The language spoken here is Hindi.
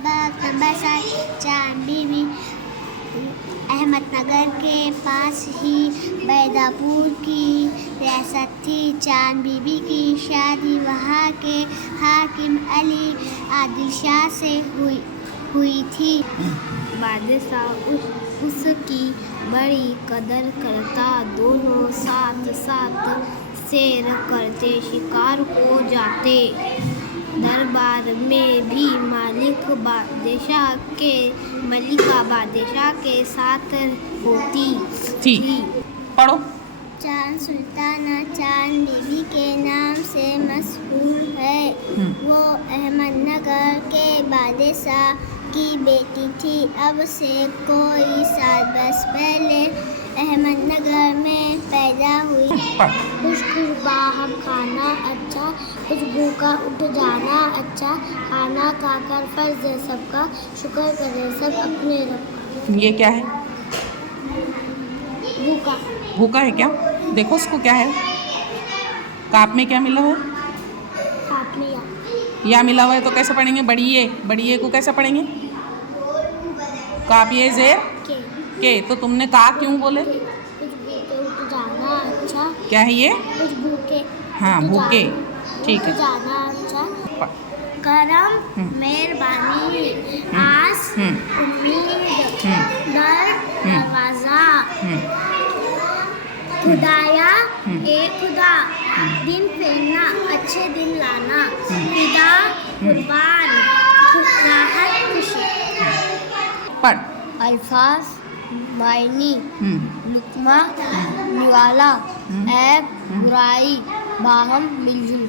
सबक नंबर 7 चांद बीबी। अहमदनगर के पास ही बैदापुर की रियासत थी। चांद बीबी की शादी वहाँ के हाकिम अली आदिल शाह से हुई थी। बादशाह उसकी बड़ी कदर करता। दोनों साथ साथ सैर करते, शिकार को जाते। दरबार में भी मलिका बादशाह के साथ होती थी। पढ़ो। चांद सुल्ताना चांद बीबी के नाम से मशहूर है। वो अहमदनगर के बादशाह की बेटी थी। अब से कोई 7 वर्ष पहले अहमदनगर में पैदा हुई। बाहर खाना अच्छा, कुछ भूखा उठ जाना अच्छा। खाना खाकर फर्ज है सबका, शुक्र करे सब अपने रब। ये क्या है? भूखा। भूखा है क्या? देखो उसको क्या है? काप में क्या मिला हुआ है? काप में या मिला हुआ है तो कैसे पढ़ेंगे? बड़ी ए को कैसे पढ़ेंगे? काप ये जेर के। तो तुमने का क्यों बोले? कुछ भूखे उठ जाना अच्छा। क्या है ये? कुछ भूखे। हाँ, भूखे। ठीक है। जाना अच्छा। करम, मेहरबानी, आस, उम्मीद, दर, दरवाजा। खुदाया, एक खुदा, दिन फेरना, अच्छे दिन लाना। खुदा, कुर्बान, राहत, खुशी। पढ़। अल्फाज, मायनी, लुकमा, निवाला, ऐब, बुराई, बाहम, मिलजुल